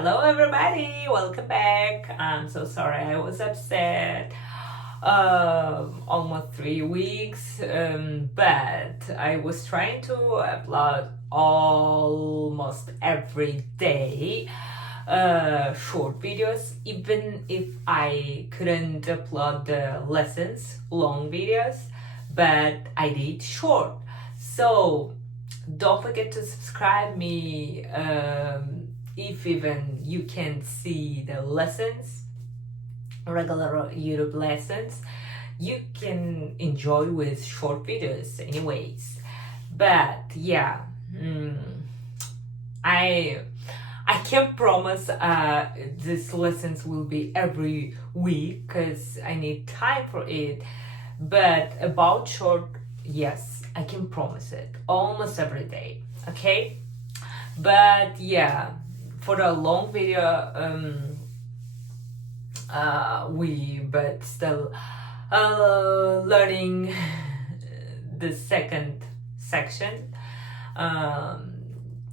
Hello everybody, welcome back. I'm so sorry I was upset. Almost 3 weeks, but I was trying to upload almost every day short videos, even if I couldn't upload the lessons, long videos, but I did short. So don't forget to subscribe me if even you can see the lessons, regular YouTube lessons, you can enjoy with short videos anyways. But yeah, I can't promise these lessons will be every week because I need time for it. But about short, yes, I can promise it almost every day. Okay, but yeah, for the long video, but still learning the second section,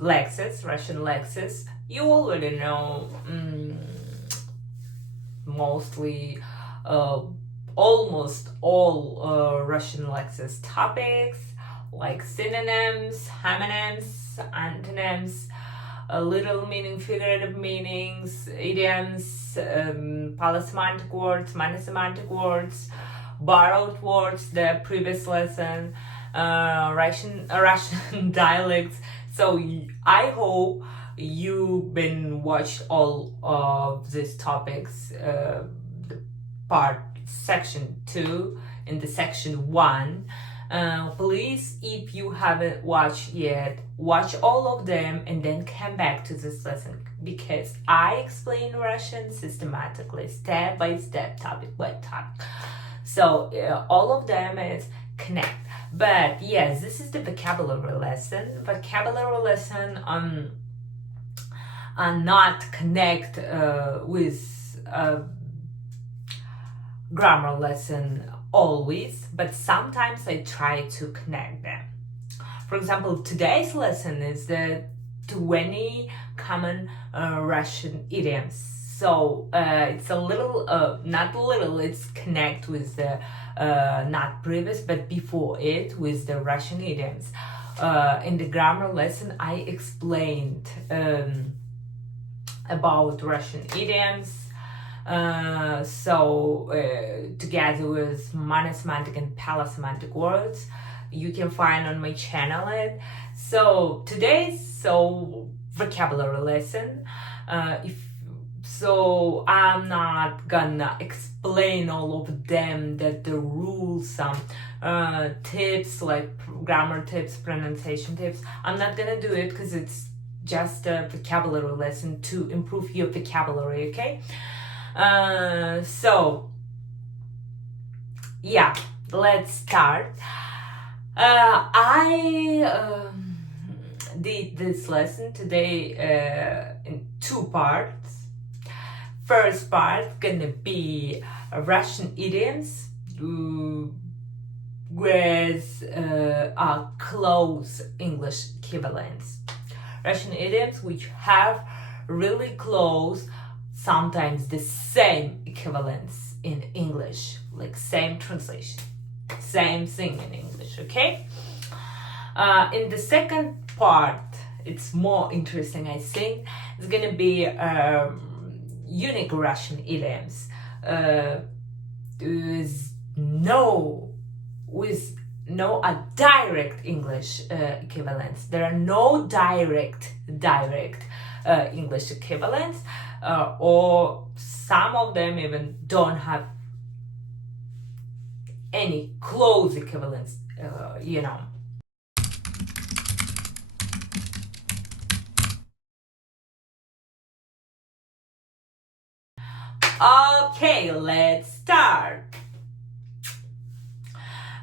Lexus, Russian Lexus. You already know mostly almost all Russian Lexus topics like synonyms, homonyms, antonyms, little meaning, figurative meanings, idioms, polysemantic words, monosemantic words, borrowed words, the previous lesson, Russian dialects. So I hope you've been watched all of these topics, the part section 2 in the section 1. Please, if you haven't watched yet, watch all of them and then come back to this lesson, because I explain Russian systematically, step by step, topic by topic. So all of them is connect. But yes, this is the vocabulary lesson. Vocabulary lesson not connect with grammar lesson always, but sometimes I try to connect them. For example, today's lesson is the 20 common Russian idioms. So it's a little, not a little, it's connect with the not previous, but before it with the Russian idioms. In the grammar lesson, I explained about Russian idioms. Together with monosemantic and polysemantic words, you can find on my channel it. So today's vocabulary lesson. I'm not gonna explain all of them, that the rules, some tips like grammar tips, pronunciation tips. I'm not gonna do it because it's just a vocabulary lesson to improve your vocabulary, okay? Yeah, let's start. I did this lesson today in 2 parts. First part gonna be Russian idioms with a close English equivalents. Russian idioms which have really close, sometimes the same equivalents in English, like same translation, same thing in English, okay? In the second part, it's more interesting, I think. It's gonna be unique Russian idioms with no a direct English equivalents. There are no direct English equivalents, or some of them even don't have any close equivalents, Okay, let's start.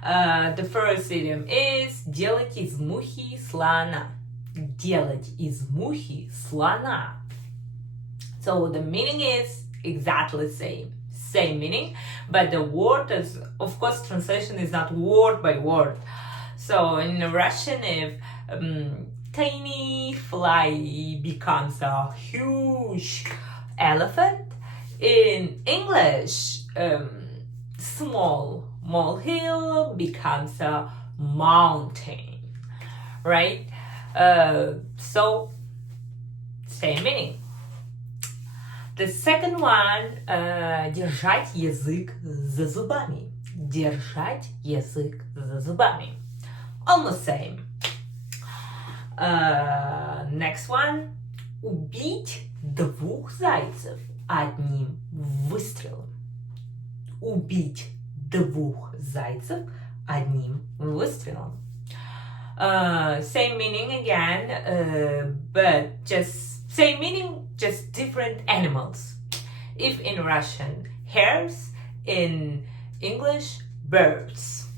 The first idiom is делать из мухи слона. Делать из мухи слона. So the meaning is exactly same meaning, but the word is, of course, translation is not word by word. So in Russian, if tiny fly becomes a huge elephant. In English, small molehill becomes a mountain, right? So, same meaning. The second one, держать язык за зубами. Держать язык за зубами. Almost same. Next one. Убить двух зайцев одним выстрелом. Убить двух зайцев одним выстрелом. Same meaning again, but just same meaning, just different animals. If in Russian, hares, in English, birds.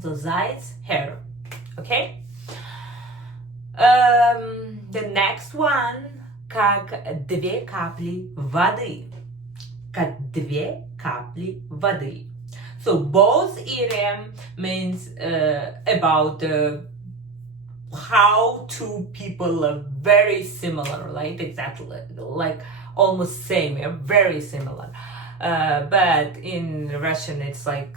So zayц, hare. Okay? The next one, как две капли воды. Как две капли воды. So both idiom means about how two people are very similar, right? Exactly, like almost same, very similar. But in Russian, it's like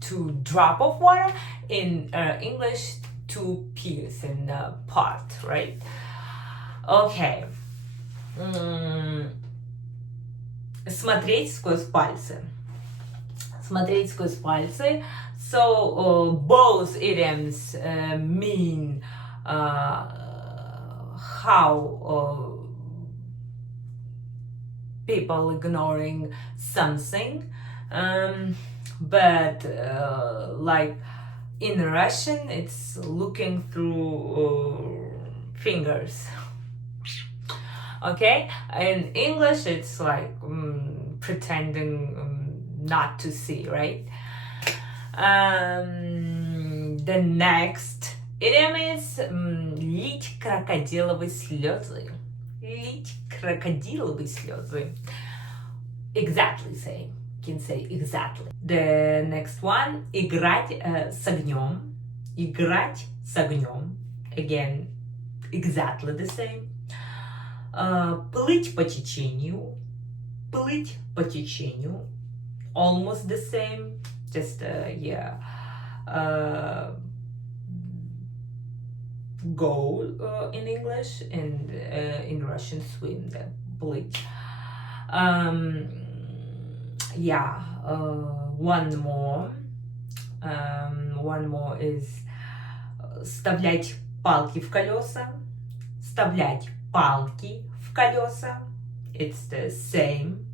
two drop of water. In English, two peas in a pot, right? Okay. Смотреть сквозь пальцы. Смотреть сквозь пальцы. So both idioms mean how people ignoring something, but like in Russian, it's looking through fingers. Okay, in English, it's like pretending not to see, right? The next idiom is лить крокодиловые слезы. Лить крокодиловые слезы. Exactly same. Can say exactly. The next one, играть с огнем. Играть с огнем. Again, exactly the same. Плыть по течению. Плыть по течению. Almost the same. Just go in English, and in Russian swim, the плыть. One more is вставлять палки в колеса. Вставлять палки в колеса. It's the same.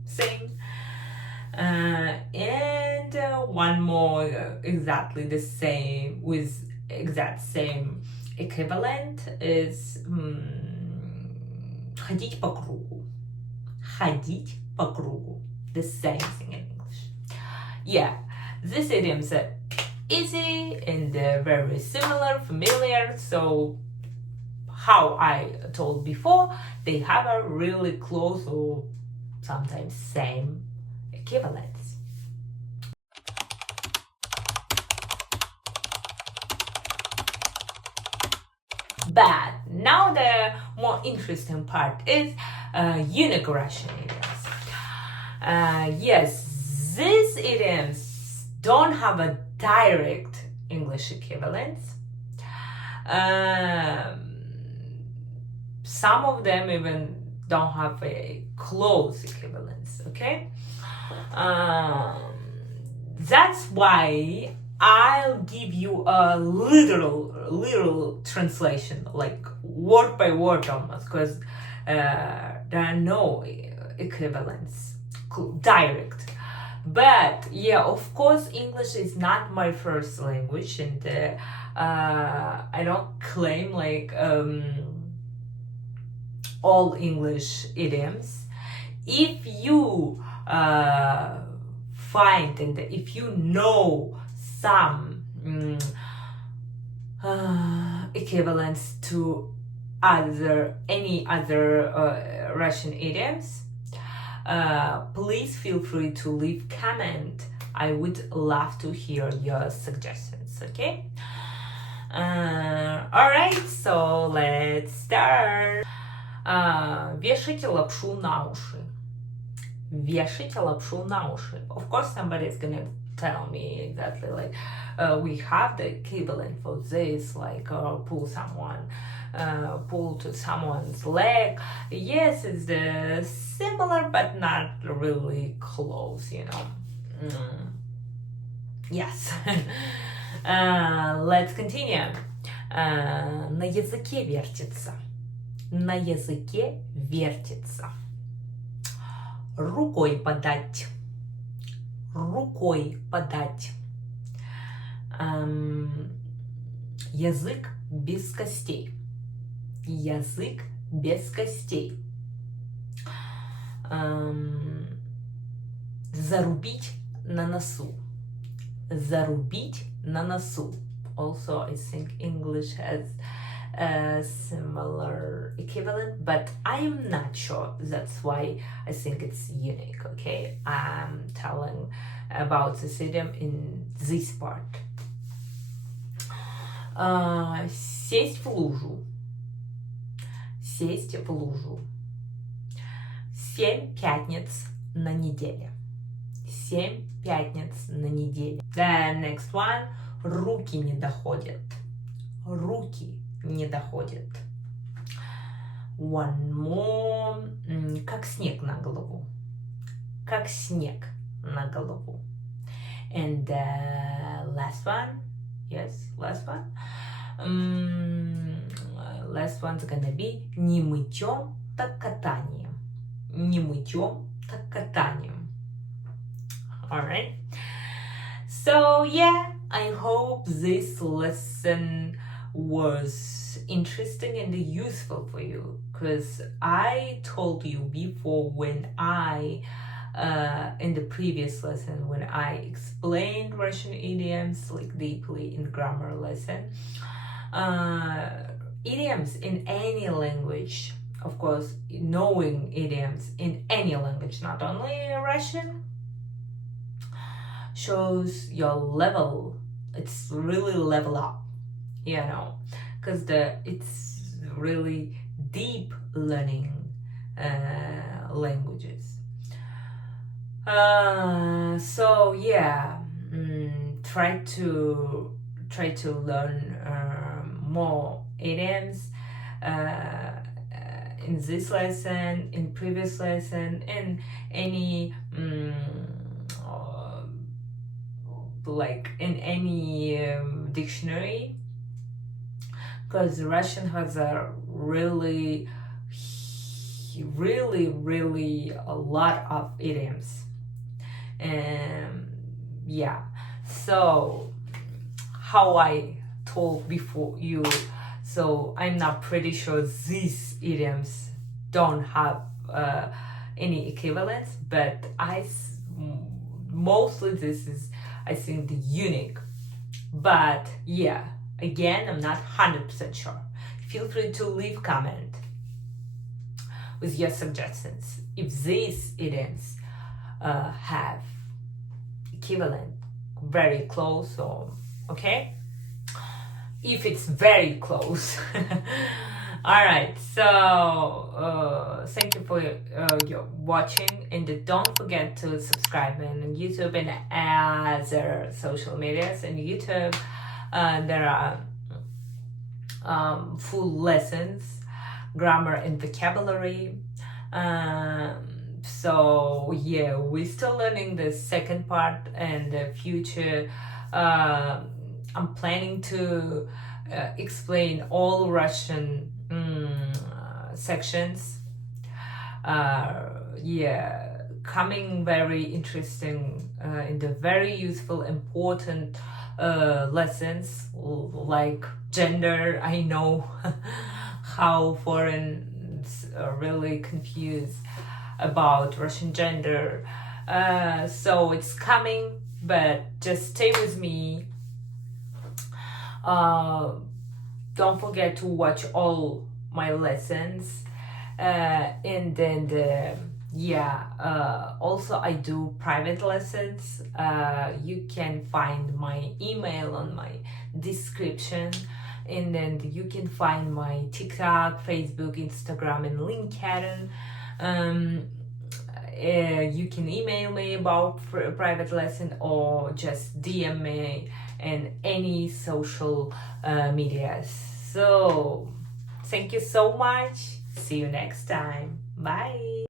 And one more exactly the same with exact same equivalent is ходить по кругу. Ходить по кругу. The same thing in English. Yeah, these idioms are easy and very similar, familiar. So how I told before, they have a really close or sometimes same equivalents. But now the more interesting part is unique Russian idioms. Yes, these idioms don't have a direct English equivalent. Some of them even don't have a close equivalence, okay? That's why I'll give you a literal translation, like word by word almost, because there are no equivalents direct. But yeah, of course, English is not my first language, and I don't claim like all English idioms. If you find and if you know some equivalents to any other Russian idioms, please feel free to leave comment. I would love to hear your suggestions. Okay. Alright, so let's start. Вешайте лапшу на уши. Вешайте лапшу на уши. Of course, somebody's gonna tell me exactly like we have the equivalent for this, like pull to someone's leg. Yes, it's similar, but not really close, you know. Yes. Let's continue. На языке вертится. На языке вертится. Рукой подать. Рукой подать. Язык без костей. Язык без костей. Зарубить на носу. Зарубить на носу. Also, I think English has a similar equivalent, but I'm not sure. That's why I think it's unique, okay? I'm telling about this idiom in this part. Сесть в лужу. Сесть в лужу. 7 пятниц на неделе. 7 пятниц на неделе. The next one. Руки не доходят. Руки не доходят. One more. Как снег на голову. Как снег на голову. And the last one. Yes, last one. Last one's gonna be не мытьем, так катанием. Не мытьем, так катанием. Alright. So yeah, I hope this lesson was interesting and useful for you, because I told you before when in the previous lesson when I explained Russian idioms like deeply in grammar lesson, idioms in any language, of course, knowing idioms in any language, not only Russian, shows your level. It's really level up, you know, because it's really deep learning languages. So yeah, try to learn more idioms in this lesson, in previous lesson, in any like in any dictionary, because Russian has a really a lot of idioms. And yeah, so how I told before you, so I'm not pretty sure these idioms don't have any equivalents, but mostly this is, I think, the unique. But yeah, again, I'm not 100% sure. Feel free to leave comment with your suggestions if these idioms have equivalent very close, or okay, if it's very close. All right, so thank you for your watching, and don't forget to subscribe on YouTube and other social medias. And YouTube there are full lessons, grammar and vocabulary. So yeah, we're still learning the second part, and the future I'm planning to explain all Russian sections. Yeah, coming very interesting in the very useful, important lessons like gender. I know how foreigners are really confused about Russian gender. So it's coming, but just stay with me. Don't forget to watch all my lessons, and then also I do private lessons. You can find my email on my description. And then you can find my TikTok, Facebook, Instagram, and LinkedIn. You can email me about private lesson or just DM me in any social medias. So thank you so much. See you next time. Bye.